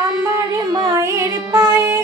আমার মায়ের পায়ের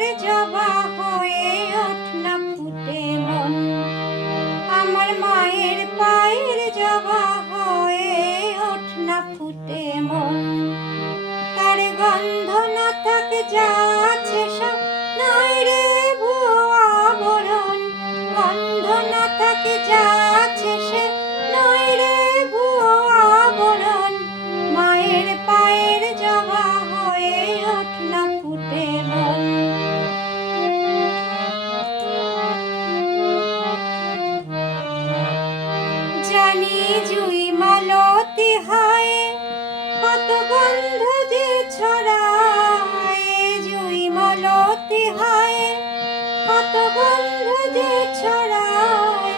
জানি জুই মালতি হায়, কত গন্ধ যে জুই মালতি হায়, কত গন্ধ যে ছড়ায়।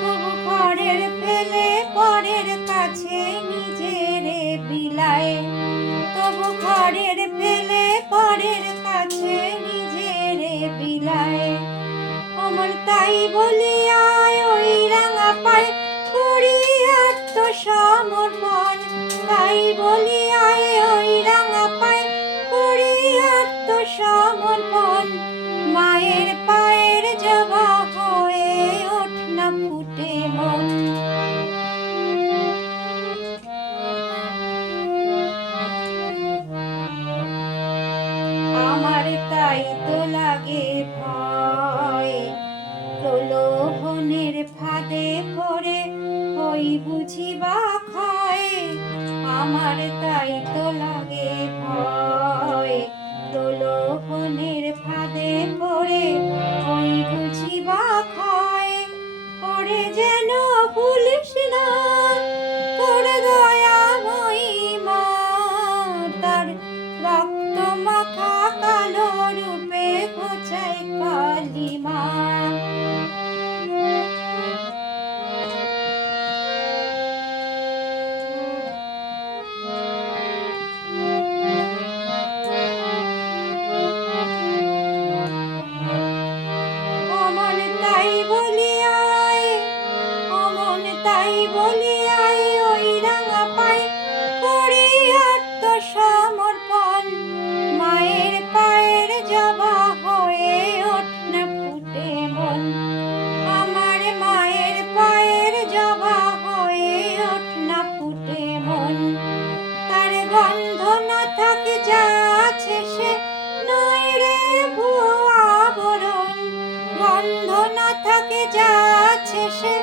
তবু ঘরের ফেলে পরের কাছে নিজেরে বিলায়। তবু ঘরের ফেলে তাই বলি, আয় ওই রাঙা পায় করি আত্মসমর্পণ। মায়ের পায়ের জবা হয়ে ওঠ না ফুটে মন। আমার তাই তো লাগে ভয়, প্রলোভনের ফাঁদে পড়ে হই বুঝিবা আমার তাই তো লাগে ভয়। প্রলোভনের থাকে যাচ্ছে সে